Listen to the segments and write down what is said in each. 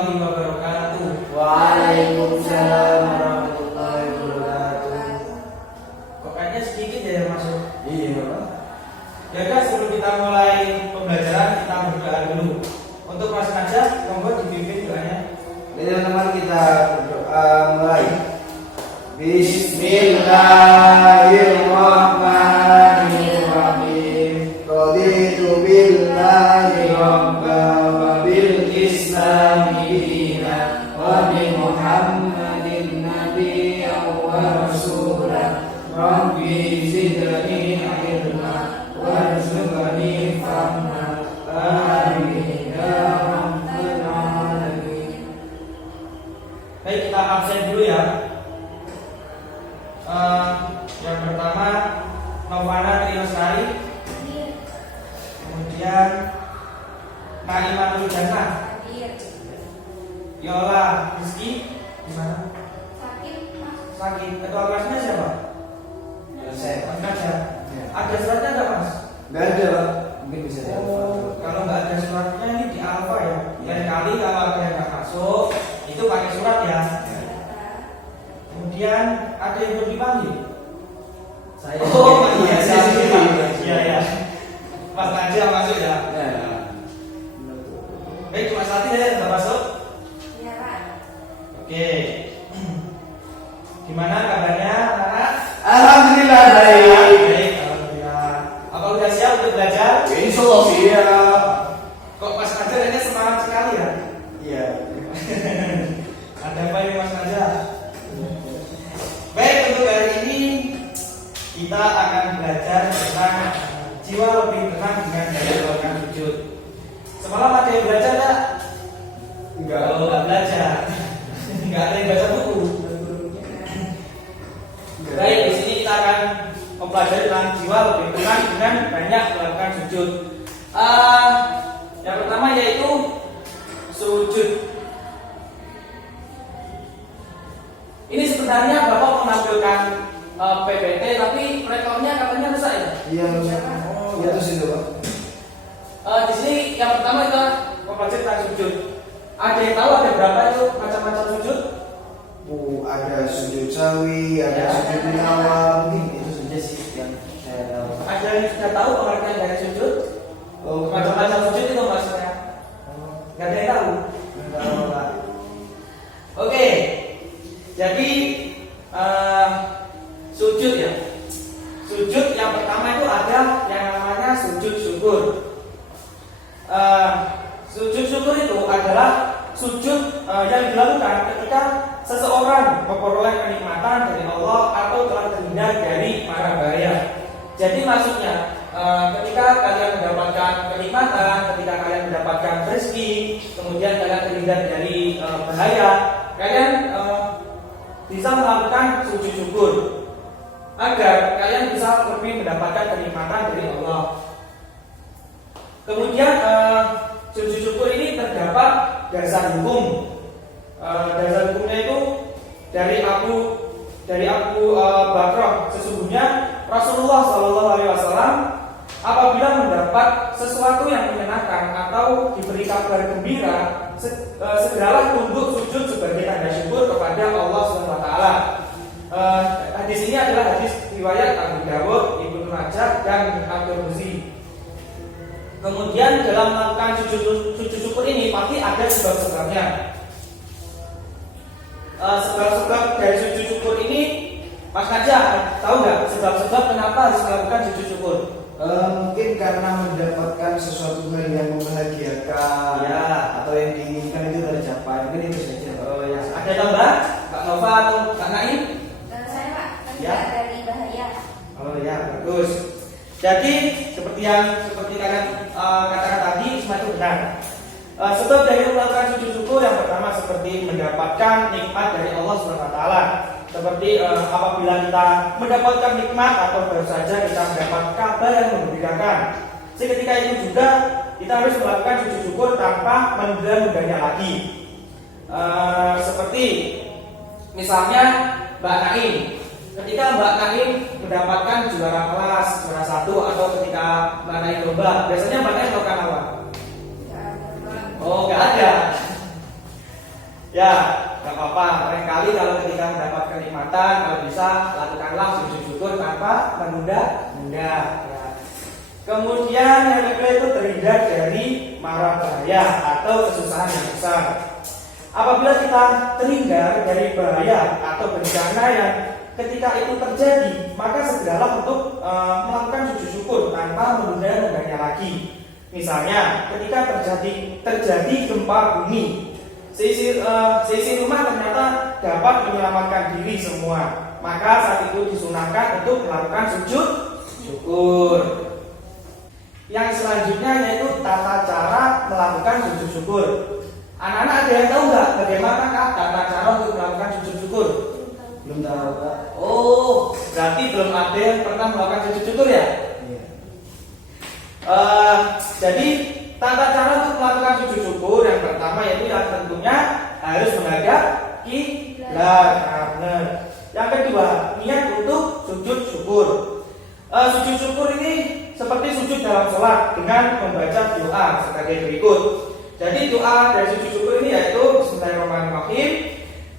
warahmatullahi wabarakatuh. Waalaikumsalam warahmatullahi wabarakatuh. Kok kayaknya sedikit ya yang masuk? Iya, Pak. Ya guys, sebelum kita mulai pembelajaran kita berdoa dulu. Untuk Mas Najah, monggo dipimpin doanya. Teman-teman kita berdoa mulai. Bismillahirrahmanirrahim. Raditu billahi rabban wa bil islami dinan wa bi Muhammadin nabiyyan wa rasulan. Rabbi zidni ilma warzuqni fahma. Amin ya rabbal alamin. Baik, kita absen dulu ya. Yang pertama Novana Triosari, kemudian Kaimatul Jannah, Yola Rizky, gimana? Sakit. Ketua kelasnya siapa? Saya. Mas Najah. Ada suratnya nggak Mas? Nggak ada, Pak. Mungkin bisa di Kalau nggak ada suratnya ini di alfa ya. Lain kali kalau ada yang nggak masuk itu pakai surat ya. Kemudian ada yang belum dipanggil. Saya. Oh iya, saya sendiri. Iya ya. Mas Najah masuk ya. Ya. Baik, cuma satu ya yang nggak masuk. Iya, Pak. Oke. Gimana kabarnya anak? Alhamdulillah baik. Baik, alhamdulillah. Apa udah siap untuk belajar? Insya Allah siap. Kok Mas Najah kayaknya semangat sekali ya? Iya. Ada apa ini Mas Najah? Baik, untuk hari ini kita akan belajar tentang jiwa lebih tenang dengan daya melakukan sujud. Semalam ada yang belajar nggak? Enggak. Kalau nggak belajar, nggak ada yang baca buku. Baik, di sini kita akan mempelajari tentang jiwa lebih tenang dengan banyak melakukan sujud. Yang pertama yaitu sujud. Ini sebenarnya Bapak menampilkan PPT, tapi rekornya katanya rusak ya? Iya. Oh, ya terus itu, Pak. Di sini yang pertama kita mempelajari tentang sujud. Ada yang tahu ada berapa itu macam-macam sujud? Ada sujud sawi, ada Ya. sujud tilawah, mungkin itu saja sih yang saya tahu. Ada yang sudah tahu pengertian dari sujud? Oh, Macam-macam sujud itu maksudnya? Nggak ada yang tahu? Enggak tahu, Pak. Oke, jadi sujud ya. Sujud yang pertama itu ada yang namanya sujud syukur. Sujud syukur itu adalah sujud yang dilakukan ketika seseorang memperoleh kenikmatan dari Allah atau telah terhindar dari mara bahaya. Jadi maksudnya ketika kalian mendapatkan kenikmatan, ketika kalian mendapatkan rezeki, kemudian kalian terhindar dari bahaya, kalian bisa melakukan sujud syukur agar kalian bisa lebih mendapatkan kenikmatan dari Allah. Kemudian sujud syukur ini terdapat dasar hukum. Dasar hukumnya itu dari Abu Bakrah. Sesungguhnya Rasulullah SAW apabila mendapat sesuatu yang menyenangkan atau diberi kabar gembira, segeralah tunduk sujud sebagai tanda syukur kepada Allah SWT. Hadis ini adalah hadis riwayat Abu Dawud, Ibnu Majah, dan At-Tirmidzi. Kemudian dalam melakukan sujud syukur ini pasti ada sebab-sebabnya. Sebab-sebab dari sujud syukur ini, Mas Najah tahu nggak sebab-sebab kenapa harus melakukan sujud syukur? Mungkin karena mendapatkan sesuatu hal yang membahagiakan, Ya. atau yang diinginkan itu tercapai. Mungkin itu saja. Oh ya, ada tambah Kak Nova atau Kak Naim? Saya, Pak, Ya. dari bahaya. Oh ya, bagus. Jadi seperti kalian katakan tadi, semua itu benar. Sebab dari melakukan sujud syukur yang pertama seperti mendapatkan nikmat dari Allah SWT. Seperti apabila kita mendapatkan nikmat atau baru saja kita mendapat kabar yang menggembirakan. Seketika itu juga kita harus melakukan sujud syukur tanpa menunda-mundanya lagi. Seperti misalnya Mbak Naim. Ketika Mbak Naim mendapatkan juara kelas, juara 1, atau ketika Mbak Naim lomba, biasanya Mbak Naim melakukan apa? Oh, nggak ada. Ya, nggak apa-apa. Barangkali kalau ketika mendapat kenikmatan, kalau bisa lakukanlah sujud syukur tanpa menunda-nunda. Ya. Kemudian yang kedua itu terhindar dari mara bahaya atau kesusahan yang besar. Apabila kita terhindar dari bahaya atau bencana yang ketika itu terjadi, maka segeralah untuk melakukan sujud syukur tanpa menunda-nundanya lagi. Misalnya, ketika terjadi gempa bumi, seisi rumah ternyata dapat menyelamatkan diri semua, maka saat itu disunahkan untuk melakukan sujud syukur. Yang selanjutnya yaitu tata cara melakukan sujud syukur. Anak-anak ada yang tahu nggak bagaimana tata cara untuk melakukan sujud syukur? Belum tahu, Pak. Oh, berarti belum ada yang pernah melakukan sujud syukur ya? Iya. Jadi tata cara untuk melakukan sujud syukur yang pertama yaitu yang tentunya harus menghadap kiblat. Benar. Yang kedua, niat untuk sujud syukur. Sujud syukur ini seperti sujud dalam sholat dengan membaca doa sebagai berikut. Jadi doa dari sujud syukur ini yaitu Bismillahirrahmanirrahim.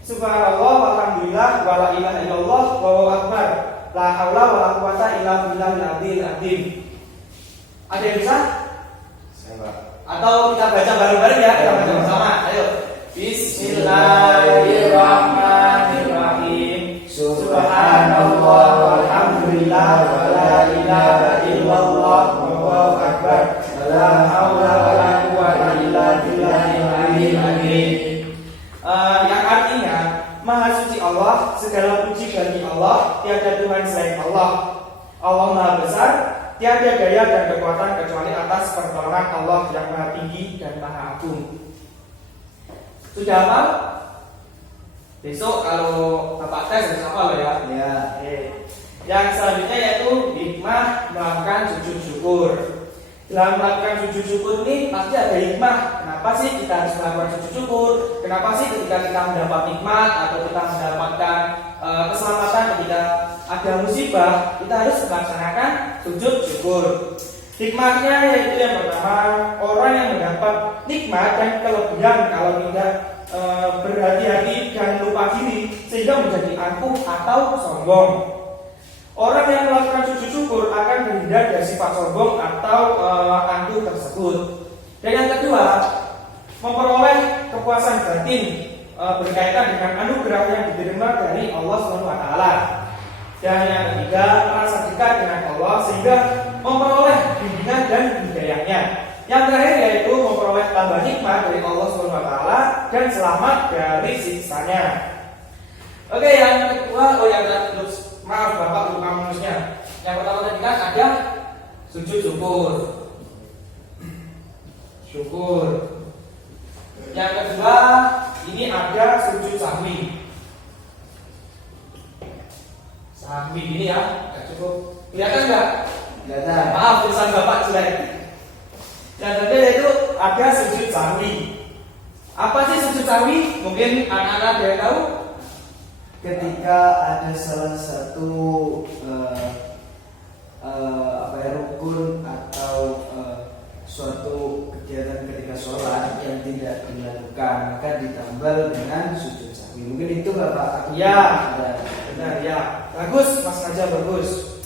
Subhanallah walhamdulillah wala ilaha illallah wallahu akbar. La haula wala quwata illa billahil azim. Ada yang bisa? Saya, Pak. Atau kita baca bareng-bareng ya, kita baca bersama. Ayo. Bismillahirrahmanirrahim. Subhanallah walhamdulillah wala ilaha illallah wallahu akbar. La haula wala quwata illa billahil azim. Yang artinya Maha suci Allah, segala puji bagi Allah, tiada Tuhan selain Allah. Allah Maha besar, tiada daya dan kekuatan kecuali atas pertolongan Allah yang Maha tinggi dan Maha agung. Sudah hafal? Besok kalau Bapak tes harus hafal loh ya. Ya. Yang selanjutnya yaitu hikmah melakukan sujud syukur. Dalam melakukan sujud syukur ini pasti ada hikmah. Kenapa sih kita harus melakukan sujud syukur? Kenapa sih ketika kita mendapat nikmat atau kita mendapatkan keselamatan ketika ada musibah, kita harus melaksanakan sujud syukur. Hikmahnya yaitu yang pertama, orang yang mendapat nikmat dan kelebihan kalau tidak berhati-hati dan lupa diri sehingga menjadi angkuh atau sombong. Orang yang melakukan sujud syukur akan terhindar dari sifat sombong atau angkuh tersebut. Dan yang kedua, memperoleh kepuasan batin berkaitan dengan anugerah yang diterima dari Allah SWT. Dan yang ketiga, merasa dekat dengan Allah sehingga memperoleh bimbingan dan hidayahnya. Yang terakhir yaitu memperoleh tambah hikmah dari Allah SWT dan selamat dari siksanya. Oke, yang kedua, maaf Bapak lupa menulisnya. Yang pertama tadi kan ada sujud syukur. Yang kedua ini ada sujud sahwi. Sahwi ini ya, nggak cukup. Kelihatan nggak? Kelihatan. Maaf tulisan Bapak jelek. Yang kedua itu ada sujud sahwi. Apa sih sujud sahwi? Mungkin anak-anak ada yang tahu? Ketika ada salah satu rukun atau suatu kegiatan ketika sholat yang tidak dilakukan, maka ditambal dengan sujud sahwi. Mungkin itu Bapak. Ya, benar ya. Bagus, Mas Raja bagus.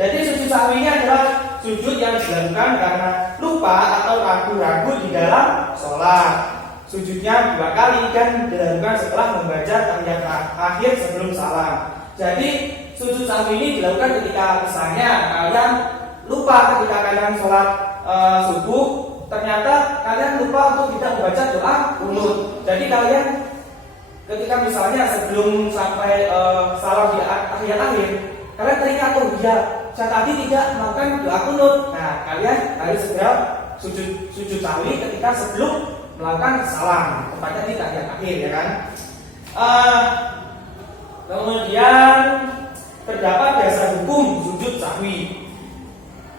Jadi sujud sahwi ini adalah sujud yang dilakukan karena lupa atau ragu-ragu di dalam sholat. Sujudnya 2 kali dan dilakukan setelah membaca tahiyat akhir sebelum salam. Jadi sujud sahwi ini dilakukan ketika misalnya kalian lupa ketika kalian sholat subuh, ternyata kalian lupa untuk tidak membaca doa qunut. Jadi kalian ketika misalnya sebelum sampai salam di tahiyat akhir, kalian teringat ya saya tadi tidak melakukan doa qunut. Nah, kalian harus segera sujud sahwi ketika sebelum melakukan salam, tepatnya di tahiyat akhir ya kan. Kemudian terdapat dasar hukum sujud sahwi.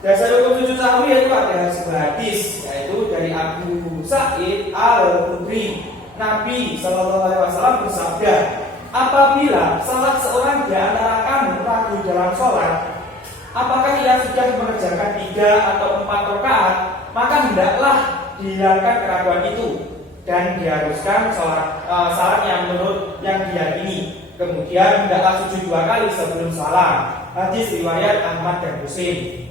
Dasar hukum sujud sahwi yaitu ada sebuah hadis yaitu dari Abu Sa'id Al-Khudri. Nabi SAW bersabda, apabila salah seorang di antara kamu ragu dalam sholat, apakah ia sudah mengerjakan 3 atau 4 rakaat, maka hendaklah dihilangkan keraguan itu. dan diharuskan salat yang menurut yang diyakini. Kemudian hendaklah sujud 2 kali sebelum salam. Hadis riwayat Ahmad dan Muslim.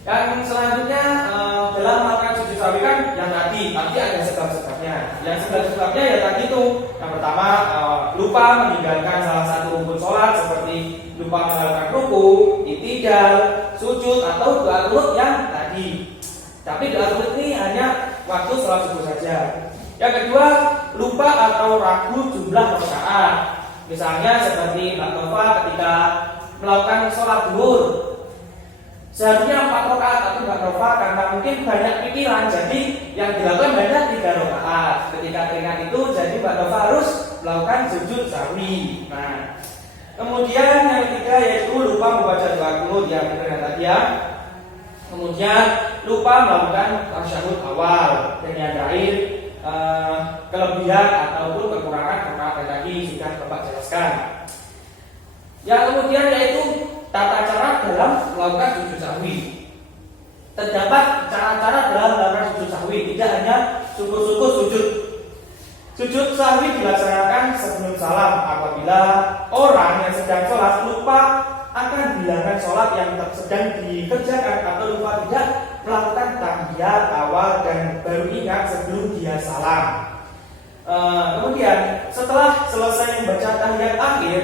Yang selanjutnya dalam melakukan sujud sahwi kan yang tadi ada sebab-sebabnya. Yang sebab-sebabnya ya tadi itu yang pertama lupa meninggalkan salah satu rukun sholat seperti lupa melakukan ruku, i'tidal, sujud atau doa qunut yang tadi. Tapi doa qunut ini hanya waktu sholat subuh saja. Yang kedua, lupa atau ragu jumlah rakaat. Misalnya seperti Mbak Nova ketika melakukan sholat zuhur. Seharusnya 4 rakaat, tapi Mbak Nova karena mungkin banyak pikiran, jadi yang dilakukan hanya 3 rakaat. Ketika teringat itu, jadi Mbak Nova harus melakukan sujud sahwi. Nah, kemudian yang ketiga yaitu lupa membaca doa qunut yang benar tadi ya. Kemudian lupa melakukan tasyahud awal. Dan yang terakhir kelebihan ataupun kekurangan rakaat tadi sudah Bapak jelaskan. Yang kemudian yaitu tata cara dalam melakukan sujud sahwi. Terdapat cara-cara dalam melakukan sujud sahwi, tidak hanya syukur-syukur sujud. Sujud sahwi dilaksanakan sebelum salam apabila orang yang sedang sholat lupa akan bilangan sholat yang sedang dikerjakan atau lupa tidak melakukan tahiyat awal dan baru ingat sebelum dia salam. Kemudian setelah selesai membaca tahiyat akhir,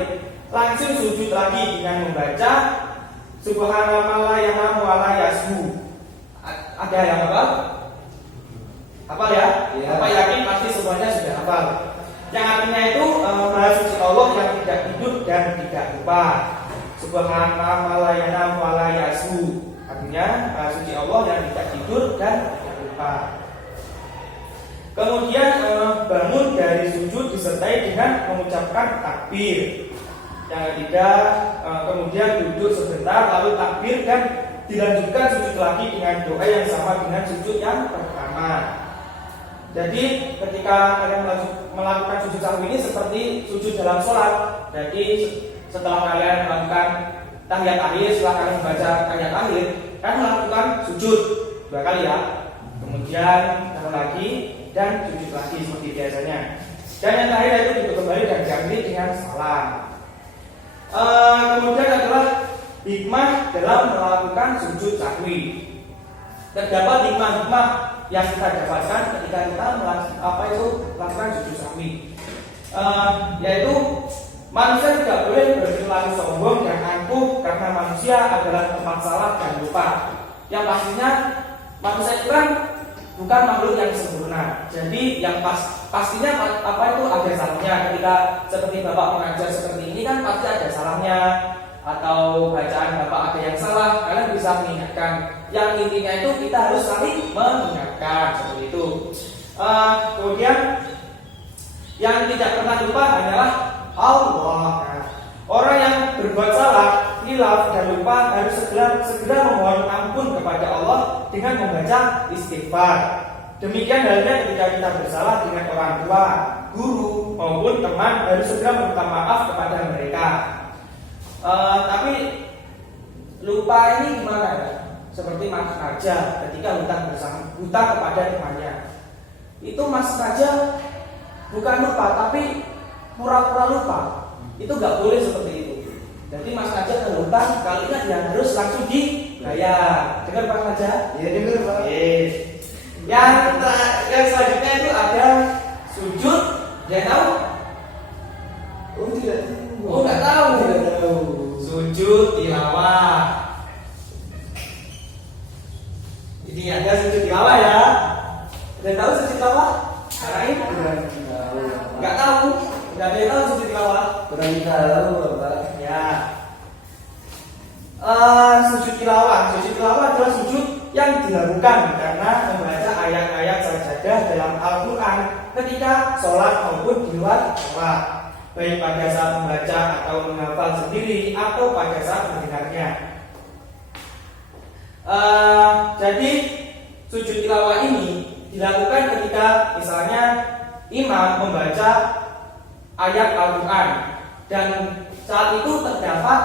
langsung sujud lagi dengan membaca Subhanallah yang namu ala yasmu. Ada yang apa? Hafal ya? Bapak yakin pasti semuanya sudah hafal. Yang artinya itu Maha Suci Allah yang tidak hidup dan tidak lupa. Subhanallah yang namu ala yasmu. Artinya Maha Suci Allah yang tidak tidur dan tidak lupa. Kemudian bangun dari sujud disertai dengan mengucapkan takbir. Yang ketiga, kemudian duduk sebentar lalu takbir dan dilanjutkan sujud lagi dengan doa yang sama dengan sujud yang pertama. Jadi ketika kalian melakukan sujud sahwi ini seperti sujud dalam sholat. Jadi setelah kalian melakukan tahiyat akhir, setelah kalian membaca tahiyat akhir, kalian melakukan sujud 2 kali ya. Kemudian bangun lagi dan sujud lagi seperti biasanya. Dan yang terakhir itu duduk kembali dan diakhiri dengan salam. Kemudian adalah hikmah dalam melakukan sujud sahwi. Terdapat hikmah-hikmah yang kita dapatkan ketika kita melakukan sujud sahwi. Yaitu manusia tidak boleh berperilaku sombong dan angkuh karena manusia adalah tempat salah dan lupa. Yang pastinya manusia itu kan bukan makhluk yang sempurna. Jadi yang pastinya ada salahnya. Ketika seperti Bapak mengajar seperti ini kan pasti ada salahnya. Atau bacaan Bapak ada yang salah, kalian bisa mengingatkan. Yang intinya itu kita harus saling mengingatkan seperti itu. Kemudian yang tidak pernah lupa hanyalah Allah. Orang yang berbuat salah, hilaf dan lupa harus segera memohon ampun kepada Allah dengan membaca istighfar. Demikian halnya ketika kita bersalah dengan orang tua, guru maupun teman, harus segera meminta maaf kepada mereka. Tapi lupa ini gimana ya? Seperti Mas Raja ketika hutang kepada temannya. Itu Mas Raja bukan lupa tapi pura-pura lupa. Itu nggak boleh seperti itu. Jadi Mas Raja kalau hutang kali ini yang harus langsung dibayar. Dengar Mas Raja? Iya dengar Pak. Yang selanjutnya itu ada sujud. Dia tahu? Oh tidak. Oh nggak tahu. Tidak tahu. Sujud tilawah. Ini ada sujud tilawah ya. Udah tahu sujud tilawah? Arahin? Nggak tahu. Nggak ada yang tahu sujud tilawah. Kurang tahu Bapak. Ya. Sujud tilawah adalah sujud yang dilakukan karena membaca ayat-ayat sajadah dalam Al-Quran ketika sholat maupun di luar sholat, baik pada saat membaca atau menghafal sendiri atau pada saat mendengarnya. Jadi sujud tilawah ini dilakukan ketika misalnya imam membaca ayat Al-Quran dan saat itu terdapat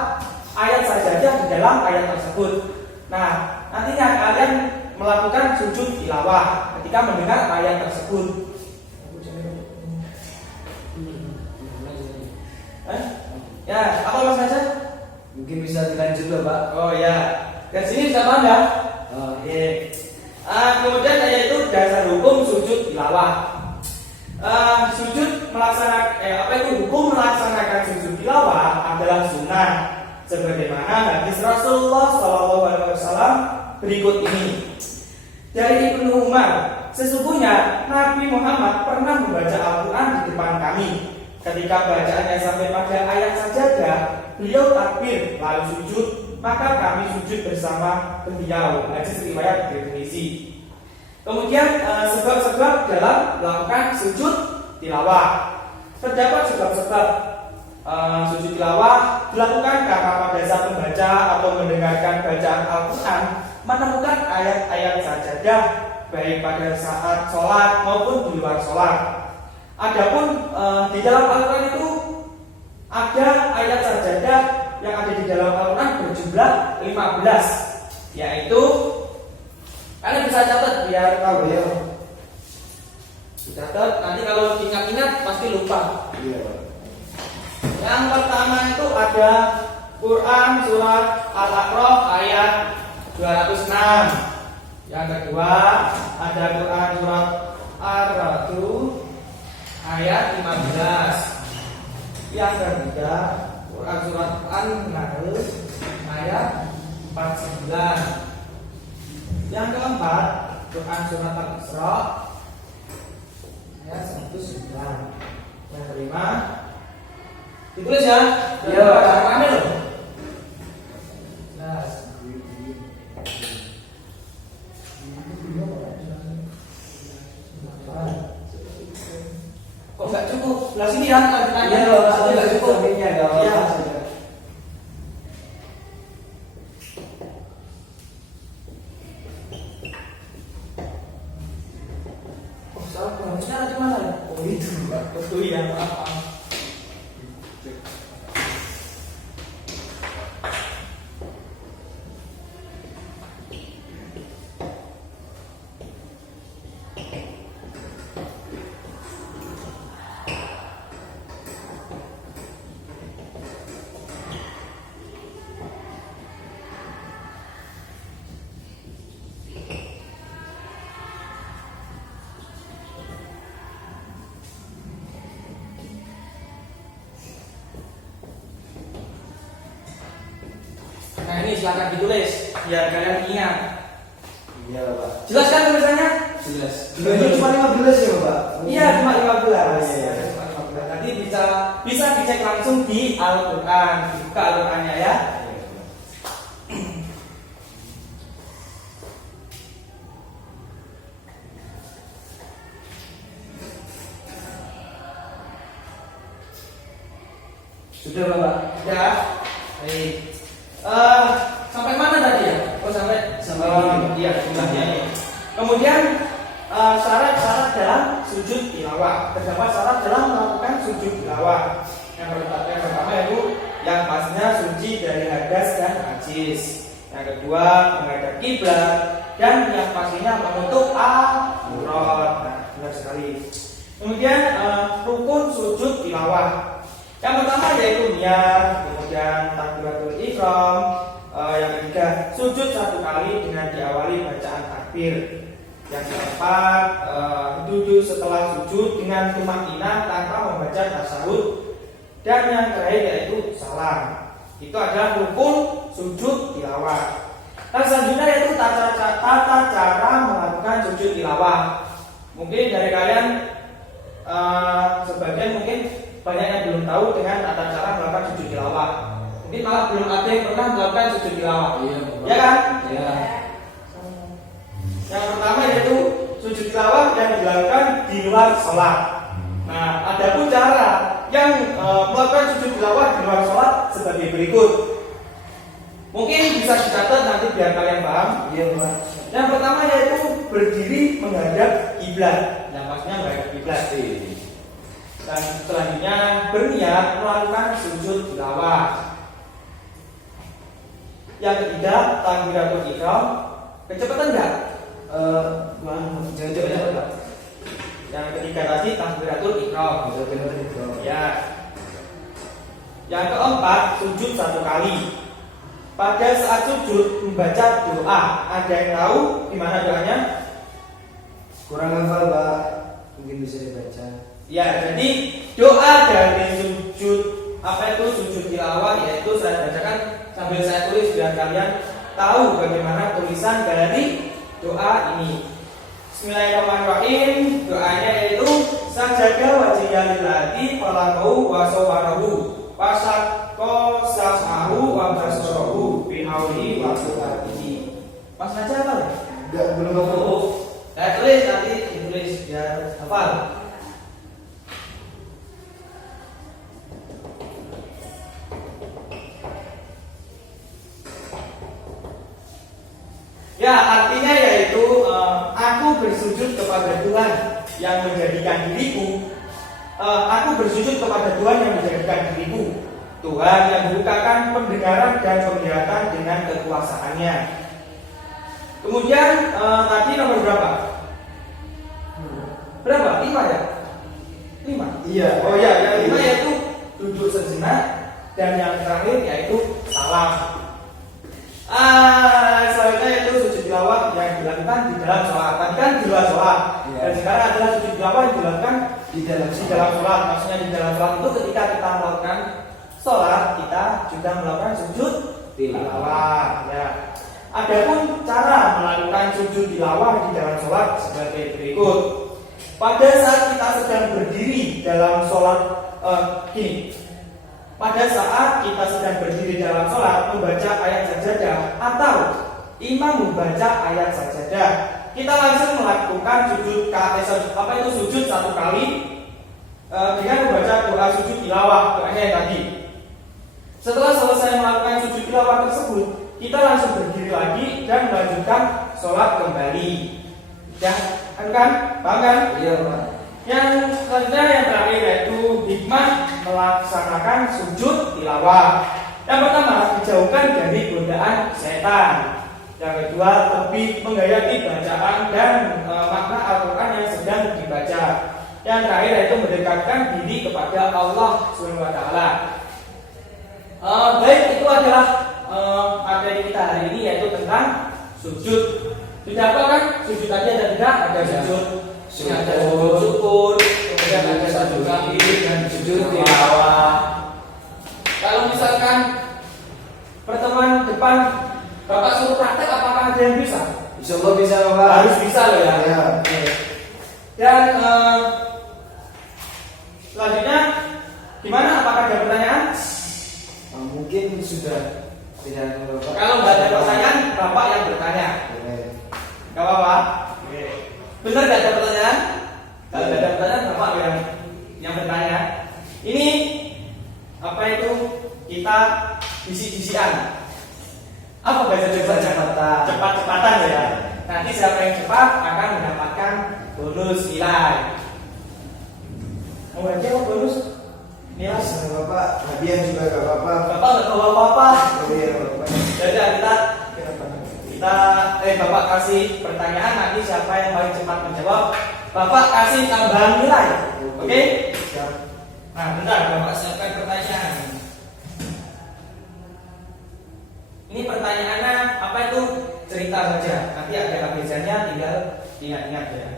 ayat sajadah di dalam ayat tersebut. Nah, nantinya kalian melakukan sujud tilawah ketika mendengar ayat tersebut. Ya, apa Mas Hasan? Mungkin bisa dilanjut loh Pak. Oh ya, dari sini sudah paham ya? Oh, Oke. Kemudian yaitu dasar hukum sujud tilawah. Sujud hukum melaksanakan sujud tilawah adalah sunnah sebagaimana hadis Rasulullah SAW berikut ini. Dari Ibnu Umar, sesungguhnya Nabi Muhammad pernah membaca Al-Quran di depan kami. Ketika bacaannya sampai pada ayat sajadah, beliau takbir lalu sujud, maka kami sujud bersama beliau. Hadis riwayat Tirmizi. Kemudian sebab-sebab dalam melakukan sujud tilawah. Terdapat sebab-sebab sujud tilawah dilakukan karena pada saat membaca atau mendengarkan bacaan Al-Quran menemukan ayat-ayat sajadah baik pada saat sholat maupun di luar sholat. Adapun di dalam Al-Quran itu ada ayat sajadah yang ada di dalam Al-Quran berjumlah 15, yaitu kalian bisa catat biar tahu ya. Catat, nanti kalau ingat-ingat pasti lupa. iya. Yang pertama itu ada Quran surat Al-A'raf ayat 206. Yang kedua ada Quran surat Ar-Ra'd ayat 15. Yang ketiga Quran surat An-Nahl ayat 49. Yang keempat Quran surat Al-Isra ayat 109. Yang kelima ditulis ya. Iya, Pak. Rame loh. Nah, kok nggak cukup? Belah sini ya, Iya loh, nggak cukup sampingnya nggak Iya. apa-apa. Oh, salah kurangnya nanti mana ya? Oh itu, betul ya, maaf. Nah ini silakan ditulis biar kalian ingat. Iya Pak. Jelas kan tulisannya? Jelas. Dulu cuma 15 ya Pak. Iya cuma 15. Iya. Cuma 15. Nanti bisa dicek langsung di Al-Quran, dibuka Al-Qurannya ya. Sudah Bapak? Sudah. Baik. Sampai mana tadi ya? Oh sampai iya jumlahnya ini. Kemudian syarat-syarat dalam sujud tilawah. Terdapat syarat dalam melakukan sujud tilawah. Yang pertama itu yang pastinya suci dari hadas dan najis. Yang kedua menghadap kiblat dan yang pastinya menutup aurat. Nah, benar sekali. Kemudian rukun sujud tilawah. Yang pertama yaitu niat, kemudian takbiratul ihram, yang ketiga sujud satu kali dengan diawali bacaan takbir. Yang keempat duduk setelah sujud dengan tumakninah tanpa membaca tasyahud. Dan yang terakhir yaitu salam. Itu adalah rukun sujud tilawah. Nah selanjutnya yaitu tata cara melakukan sujud tilawah. Mungkin dari kalian sebagian mungkin banyak yang belum tahu dengan tata cara melakukan sujud tilawah. Mungkin malah belum ada yang pernah melakukan sujud tilawah. Iya, ya kan? Iya. Yang pertama yaitu sujud tilawah yang dilakukan di luar sholat. Nah, adapun cara yang melakukan sujud tilawah di luar sholat sebagai berikut. Mungkin bisa dicatat nanti biar kalian paham. Iya Pak. Yang pertama yaitu berdiri menghadap kiblat. Yang pastinya menghadap kiblat. Dan selanjutnya berniat melakukan sujud tilawah. Yang ketiga takbiratul ihram. Kecepatan enggak? Jangan coba Pak. Yang ketiga tadi takbiratul ihram. Takbiratul ihram. Ya. Yang keempat, sujud 1 kali. Pada saat sujud membaca doa. Ada yang tahu gimana doanya? Kurang hafal, Pak. Mungkin bisa dibaca. Ya, jadi doa dari sujud sujud tilawah, yaitu saya bacakan sambil saya tulis biar kalian tahu bagaimana tulisan dari doa ini. Bismillahirrahmanirrahim. Doanya yaitu sajada wajhiya lillahi falaqahu wa sawwarahu wa syaqqa sasahu wa basarahu bi hauli wa quwwatihi. Pas aja apa ya? Enggak, belum hafal. Saya tulis nanti ditulis biar hafal. Ya, artinya yaitu aku bersujud kepada Tuhan yang menjadikan diriku. Aku bersujud kepada Tuhan yang menjadikan diriku. Tuhan yang membukakan pendengaran dan penglihatan dengan kekuasaannya. Kemudian tadi nomor berapa? Berapa? 5 ya? 5? Iya. Oh ya, yang 5 yaitu duduk sejenak. Dan yang terakhir yaitu salam. Selanjutnya yaitu sujud tilawah yang dilakukan di dalam sholat. Tadi kan di luar sholat. Ya. Dan sekarang adalah sujud tilawah yang dilakukan Di dalam sholat. Maksudnya di dalam sholat itu ketika kita melakukan sholat, kita juga melakukan sujud tilawah. Ya. Adapun cara melakukan sujud tilawah di dalam sholat sebagai berikut. Pada saat kita sedang berdiri dalam sholat, pada saat kita sedang berdiri dalam sholat membaca ayat sajadah atau imam membaca ayat sajadah, kita langsung melakukan sujud sujud 1 kali dengan membaca doa sujud tilawah, doanya yang tadi. Setelah selesai melakukan sujud tilawah tersebut, kita langsung berdiri lagi dan melanjutkan sholat kembali. Ya, kan? Paham kan? Iya, Pak. Yang selanjutnya yang terakhir yaitu hikmah melaksanakan sujud tilawah. Yang pertama, dijauhkan dari godaan setan. Yang kedua, lebih menghayati bacaan dan makna Al-Quran yang sedang dibaca. Yang terakhir yaitu mendekatkan diri kepada Allah SWT. Baik, itu adalah materi kita hari ini yaitu tentang sujud. Sudah apa kan? Sujud aja dan tidak ada sujud. Ada sujud syukur, kemudian ada sujud kaki dan sujud tilawah. Kalau misalkan pertemuan depan Bapak suruh praktek, apakah ada yang bisa? Insya Allah bisa, Bapak. Harus bisa loh ya. Ya. Oke. Dan selanjutnya gimana? Apakah ada pertanyaan? Mungkin sudah tidak ada, Bapak. Kalau nggak ada pertanyaan, Bapak yang bertanya. Oke. Gak apa-apa. Benar gak ada pertanyaan? Kalau nggak ada pertanyaan, Bapak yang bertanya. Ini apa itu? Kita bisik-bisikan. Apa bahasa Cepat-cepatan. Cepat-cepatan ya. Nanti siapa yang cepat akan mendapatkan bonus nilai. Mau hadiah apa bonus? Nilai. Sama Bapak, hadiah juga gak apa-apa. Bapak nggak tahu apa-apa. Oh iya, Bapak. Jadi Bapak kasih pertanyaan, nanti siapa yang paling cepat menjawab, Bapak kasih tambahan nilai. Oke? Siap. Nah, bentar, Bapak siapkan pertanyaan. Ini pertanyaannya apa itu? Cerita saja. Nanti ada abjadnya, tinggal ingat-ingat ya.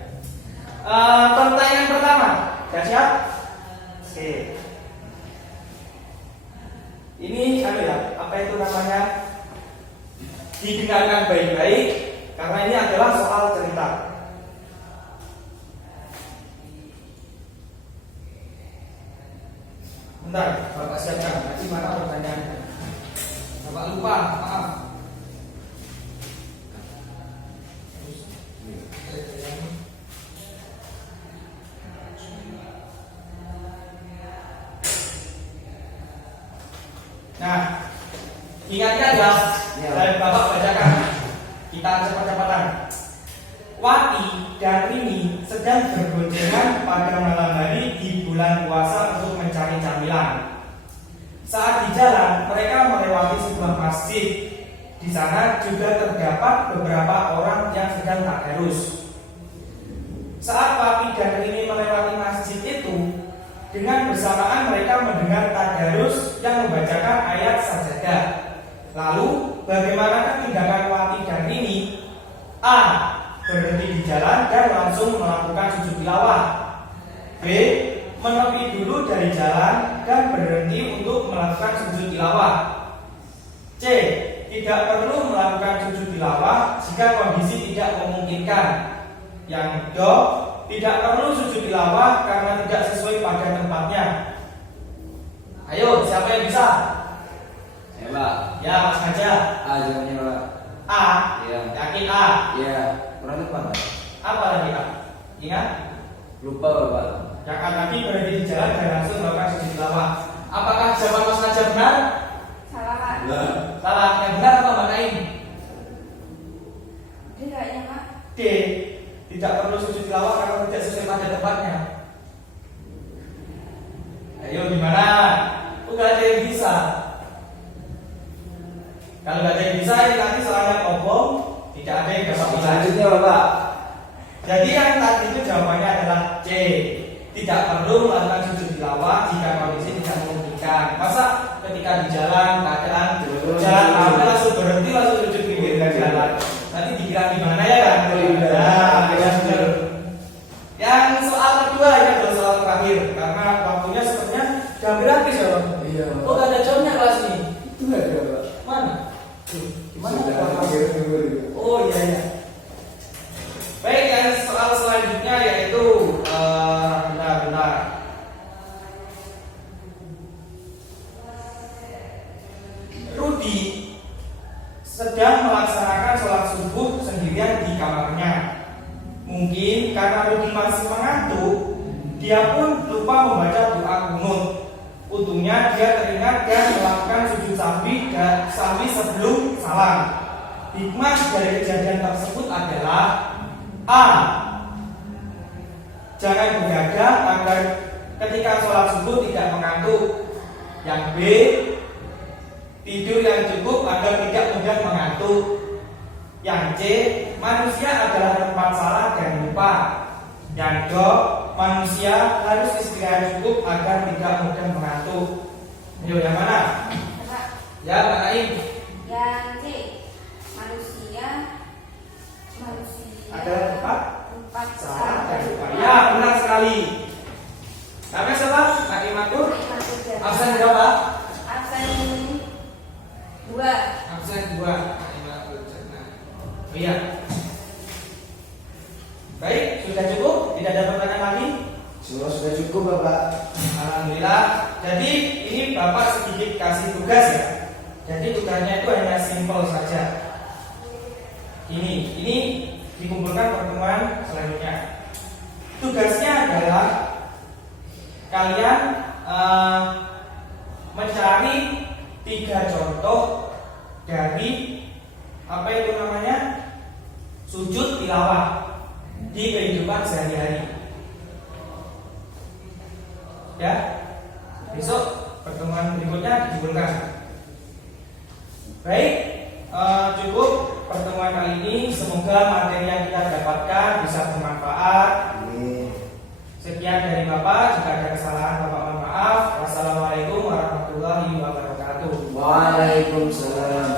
Pertanyaan pertama, sudah siap? Oke. Ini apa itu namanya? Didengarkan baik-baik karena ini adalah soal cerita. Bentar, Bapak siapkan. Nanti mana pertanyaannya? Bapak lupa, maaf. Nah, ingatkan ya, dari Bapak bacakan. Kita cepat-cepatan. Wati dan Rini sedang berboncengan pada malam hari di bulan puasa untuk mencari camilan. Saat di jalan, mereka melewati sebuah masjid. Di sana juga terdapat beberapa orang yang sedang tadarus. Saat Wati dan Rini melewati masjid itu, dengan bersamaan mereka mendengar tadarus yang membacakan ayat sajadah. Lalu bagaimana tindakan walidain ini? A. Berhenti di jalan dan langsung melakukan sujud tilawah. B. Menepi dulu dari jalan dan berhenti untuk melakukan sujud tilawah. C. Tidak perlu melakukan sujud tilawah jika kondisi tidak memungkinkan. Yang D. Tidak perlu sujud tilawah karena tidak sesuai pada tempatnya. Ayo, siapa yang bisa? Ya Pak. Ya, Mas Haja. A jawabannya Pak. A. Iya. Yakin A? Iya. Kurang tepat Pak. Apa lagi A? Ingat? Lupa Pak. Yang A tadi berhenti di jalan dan langsung melakukan sujud tilawah. Apakah jawaban Mas Haja benar? Salah Pak. Salah. Yang benar apa Mbak Naim? D kayaknya Pak. D. Tidak perlu sujud tilawah karena tidak sesuai pada tempatnya. Ayo gimana? Gak ada yang bisa. Kalau gak ada yang bisa, ini nanti soalnya kobong, tidak ada yang dapat bisa. Selanjutnya Bapak. Jadi yang tadi itu jawabannya adalah C. Tidak perlu melakukan sujud tilawah jika kondisi tidak memungkinkan. Masa ketika di jalan keadaan jalan apa langsung berhenti langsung sujud pinggir jalan. Nanti dikira gimana ya kan? Nah, ya benar. Yang soal kedua ini adalah soal terakhir karena waktunya sepertinya sudah hampir habis ya Bang. Iya. Oh gak ada jawabnya kelas ini. Itu nggak ada Pak. Mana? Mana? Sudah. Oh iya iya. Baik, yang soal selanjutnya yaitu benar-benar Rudi sedang melaksanakan sholat subuh sendirian di kamarnya. Mungkin karena Rudi masih mengantuk, dia pun lupa membaca doa kunut. Untungnya dia teringat dan melakukan sujud sahwi sebelum salam. Hikmah dari kejadian tersebut adalah A. Jangan begadang agar ketika sholat subuh tidak mengantuk. Yang B. Tidur yang cukup agar tidak mudah mengantuk. Yang C. Manusia adalah tempat salah dan lupa. Yang D. Manusia harus istirahat cukup agar tidak mudah mengantuk. Ayo yang mana? Pak. Ya, Pak Naim. Yang C. Manusia Adalah tempat salah dan lupa. Ya, benar sekali. Namanya siapa? Naimatur. Absen berapa? Absen 2. Absen 2. Naimatur. Oh iya. Baik, sudah cukup? Tidak ada pertanyaan lagi? Sudah cukup Bapak. Alhamdulillah. Jadi ini Bapak sedikit kasih tugas ya. Jadi tugasnya itu hanya simpel saja. Ini dikumpulkan pertemuan selanjutnya. Tugasnya adalah kalian mencari 3 contoh dari apa itu namanya sujud tilawah di kehidupan sehari-hari. Ya, besok pertemuan berikutnya dikumpulkan. Baik, cukup pertemuan kali ini. Semoga materi yang kita dapatkan bisa bermanfaat. Amin. Sekian dari Bapak. Jika ada kesalahan Bapak mohon maaf. Wassalamualaikum warahmatullahi wabarakatuh. Waalaikumsalam.